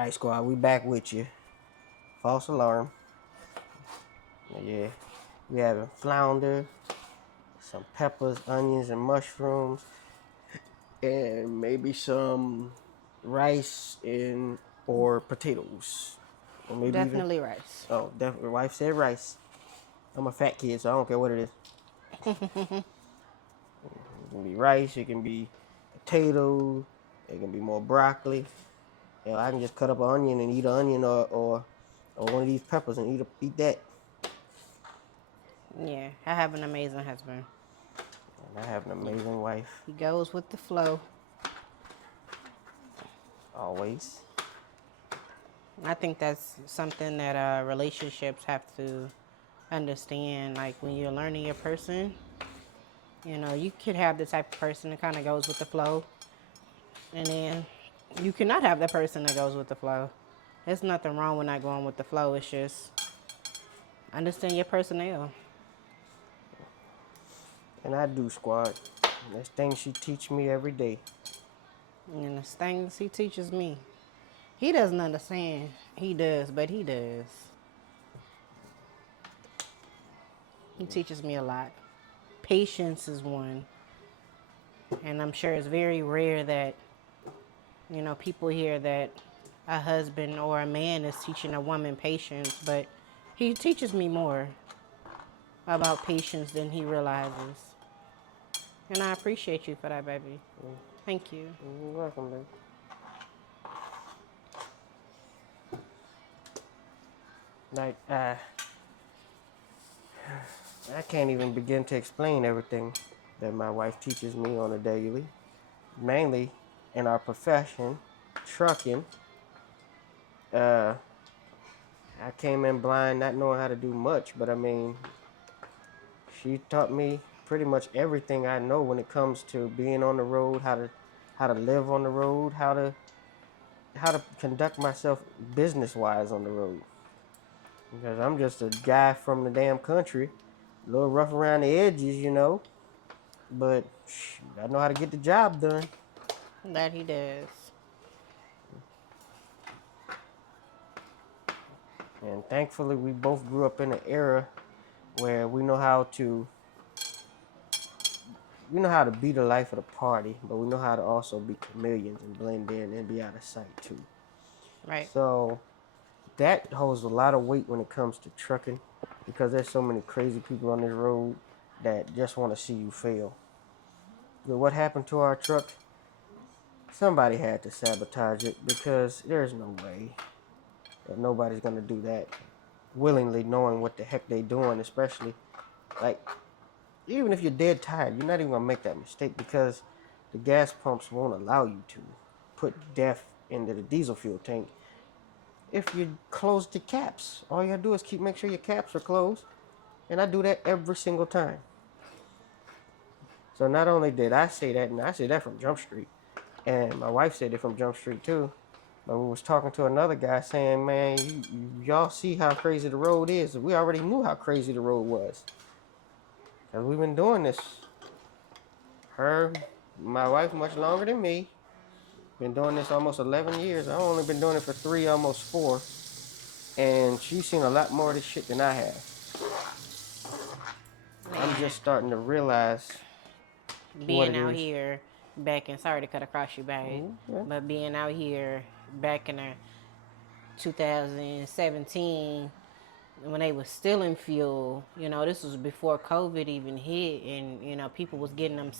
Alright, squad, we back with you. False alarm. Yeah. We having flounder, some peppers, onions, and mushrooms, and maybe some rice and or potatoes. Or maybe even Definitely rice. definitely wife said rice. I'm a fat kid, so I don't care what it is. It can be rice, it can be potatoes, it can be more broccoli. I can just cut up an onion and eat an onion or one of these peppers and eat that. Yeah, I have an amazing husband. And I have an amazing wife. He goes with the flow. Always. I think that's something that relationships have to understand. Like when you're learning your person, you could have the type of person that kind of goes with the flow, and then you cannot have the person that goes with the flow. There's nothing wrong with not going with the flow. It's just understand your personnel. And I do, squad. That's things she teach me every day. And the things he teaches me, he doesn't understand. He does, but he does. He teaches me a lot. Patience is one. And I'm sure it's very rare that, people hear that a husband or a man is teaching a woman patience, but he teaches me more about patience than he realizes. And I appreciate you for that, baby. Thank you. You're welcome, baby. Like, I can't even begin to explain everything that my wife teaches me on a daily. Mainly in our profession, trucking. I came in blind, not knowing how to do much, but I mean, she taught me pretty much everything I know when it comes to being on the road, how to live on the road, how to conduct myself business wise on the road. Because I'm just a guy from the damn country, a little rough around the edges, but I know how to get the job done. That he does. And thankfully, we both grew up in an era where we know how to be the life of the party, but we know how to also be chameleons and blend in and be out of sight too. Right. So that holds a lot of weight when it comes to trucking because there's so many crazy people on this road that just want to see you fail. But what happened to our truck? Somebody had to sabotage it because there's no way that nobody's gonna do that willingly, knowing what the heck they doing. Especially like even if you're dead tired, you're not even gonna make that mistake because the gas pumps won't allow you to put DEF into the diesel fuel tank if you close the caps. All you gotta do is make sure your caps are closed, and I do that every single time. So not only did I say that, and I say that from Jump Street, and my wife said it from Jump Street too. But we was talking to another guy saying, man, y'all see how crazy the road is. We already knew how crazy the road was. Because we've been doing this. My wife, much longer than me. Been doing this almost 11 years. I've only been doing it for 3, almost 4. And she's seen a lot more of this shit than I have. I'm just starting to realize what Being it out is. here back in, sorry to cut across you, babe, Yeah. but being out here back in 2017 when they was stealing fuel, this was before COVID even hit, and people was getting them,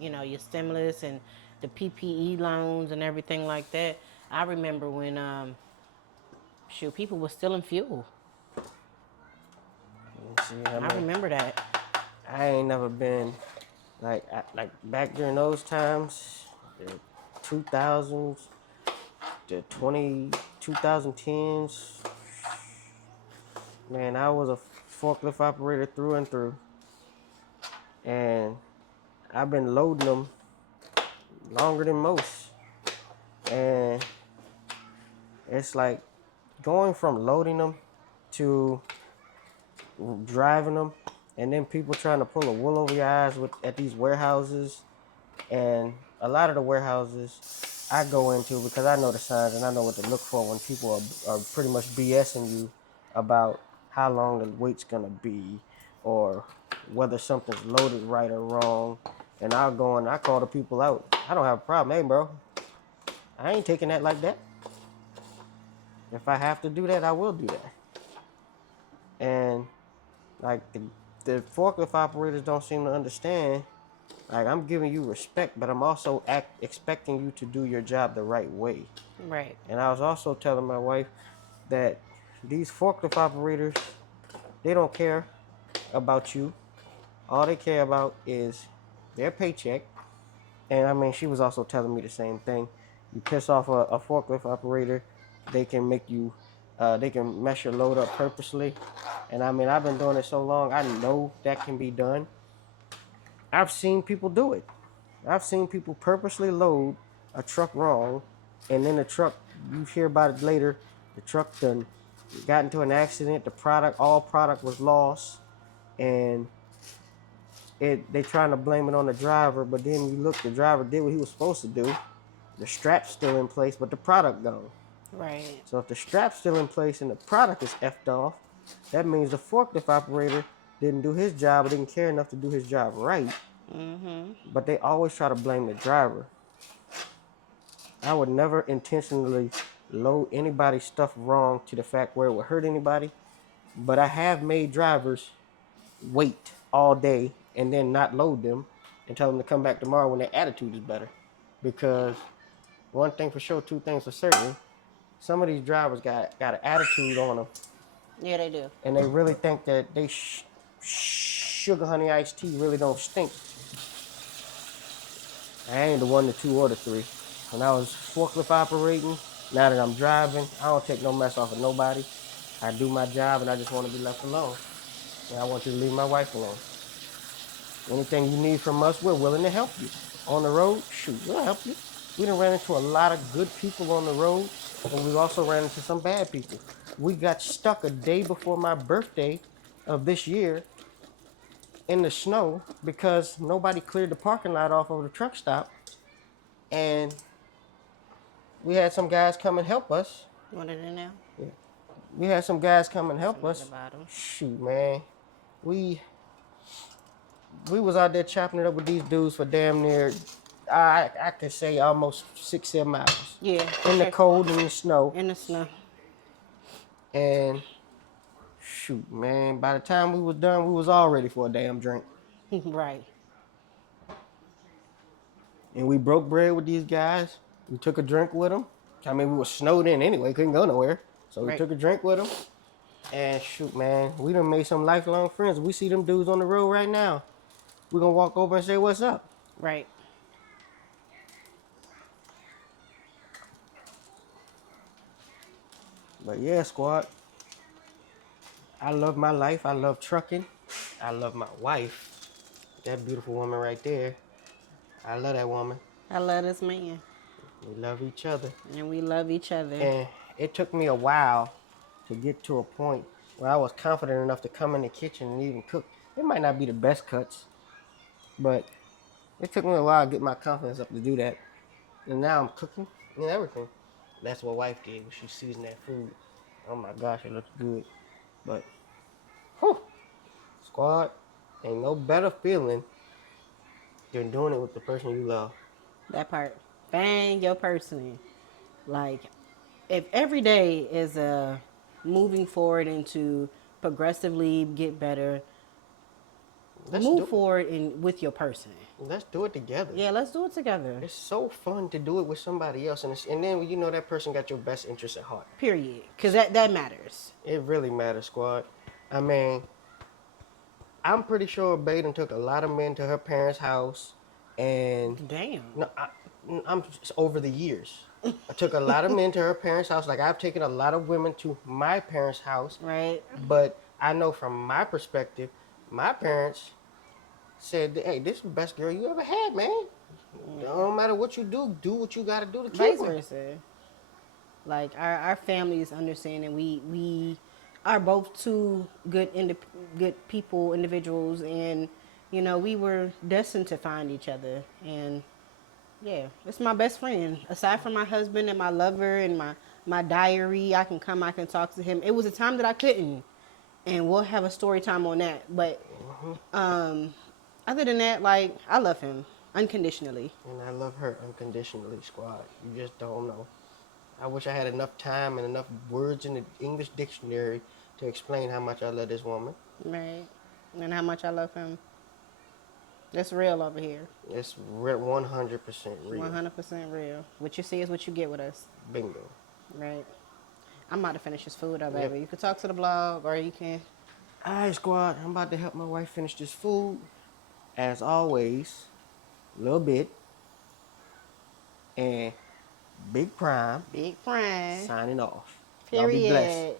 your stimulus and the PPE loans and everything like that. I remember when people were stealing fuel. See, I remember that. I ain't never been like back during those times, the 2000s, the 2010s. Man, I was a forklift operator through and through, and I've been loading them longer than most. And it's like going from loading them to driving them, and then people trying to pull a wool over your eyes at these warehouses. And a lot of the warehouses, I go into because I know the signs and I know what to look for when people are pretty much BSing you about how long the wait's gonna be or whether something's loaded right or wrong. And I'll go and I call the people out. I don't have a problem. Hey, bro, I ain't taking that like that. If I have to do that, I will do that. And like the forklift operators don't seem to understand. Like I'm giving you respect, but I'm also expecting you to do your job the right way. Right. And I was also telling my wife that these forklift operators, they don't care about you. All they care about is their paycheck. And I mean, she was also telling me the same thing. You piss off a forklift operator, they can make you, they can mess your load up purposely. And I mean, I've been doing it so long, I know that can be done. I've seen people do it. I've seen people purposely load a truck wrong, and then the truck, you hear about it later, the truck done got into an accident, all product was lost, and they trying to blame it on the driver, but then you look, the driver did what he was supposed to do. The strap's still in place, but the product gone. Right. So if the strap's still in place and the product is effed off, that means the forklift operator didn't do his job or didn't care enough to do his job right. But they always try to blame the driver. I would never intentionally load anybody's stuff wrong to the fact where it would hurt anybody. But I have made drivers wait all day and then not load them and tell them to come back tomorrow when their attitude is better. Because one thing for sure, two things for certain, some of these drivers got an attitude on them, Yeah, they do. and they really think that they sugar honey iced tea really don't stink. I ain't the one, the two, or the three. When I was forklift operating, now that I'm driving, I don't take no mess off of nobody. I do my job and I just want to be left alone. And I want you to leave my wife alone. Anything you need from us, we're willing to help you. On the road, shoot, we'll help you. We done ran into a lot of good people on the road, and we've also ran into some bad people. We got stuck a day before my birthday of this year in the snow because nobody cleared the parking lot off of the truck stop. And we had some guys come and help us. Want it in now? Yeah. We had some guys come and help Some at the us. bottom. Shoot, man. We was out there chopping it up with these dudes for damn near, I could say almost 6-7 hours. Yeah. In the Okay. cold and the snow. In the snow. And shoot, man, by the time we was done, we was all ready for a damn drink. Right. And we broke bread with these guys. We took a drink with them. I mean, we were snowed in anyway, couldn't go nowhere. So we Right. took a drink with them. And shoot, man, we done made some lifelong friends. We see them dudes on the road right now. We gonna walk over and say, what's up? Right. But yeah, squad, I love my life. I love trucking. I love my wife. That beautiful woman right there. I love that woman. I love this man. We love each other. And we love each other. And it took me a while to get to a point where I was confident enough to come in the kitchen and even cook. It might not be the best cuts, but it took me a while to get my confidence up to do that. And now I'm cooking and everything. That's what wife did when she seasoned that food. Oh my gosh, it looks good. But, whew, squad, ain't no better feeling than doing it with the person you love. That part. Bang your person. Like, if every day is a moving forward into progressively get better, move forward with your person. Let's do it together. Yeah, let's do it together. It's so fun to do it with somebody else, and then you know that person got your best interest at heart. Period. Because that matters. It really matters, squad. I mean, I'm pretty sure Baden took a lot of men to her parents' house, and Damn. no, I'm over the years. I took a lot of men to her parents' house. Like I've taken a lot of women to my parents' house. Right. But I know from my perspective, my parents said, "Hey, this is the best girl you ever had, man. No matter what you do what you got to do to keep Vice her." versa. Like our families understand that we are both two good people, individuals, and you know we were destined to find each other, and Yeah, it's my best friend. Aside from my husband and my lover and my diary, I can come, I can talk to him. It was a time that I couldn't, and we'll have a story time on that. But um, other than that, like I love him unconditionally. And I love her unconditionally, squad. You just don't know. I wish I had enough time and enough words in the English dictionary to explain how much I love this woman. Right. And how much I love him. That's real over here. It's 100% real. 100% real. What you see is what you get with us. Bingo. Right. I'm about to finish this food up, Yep. baby. You can talk to the blog or you can. All right, squad. I'm about to help my wife finish this food. As always, a little bit. And Big Prime Big Pryme. signing off. Y'all be blessed. Period.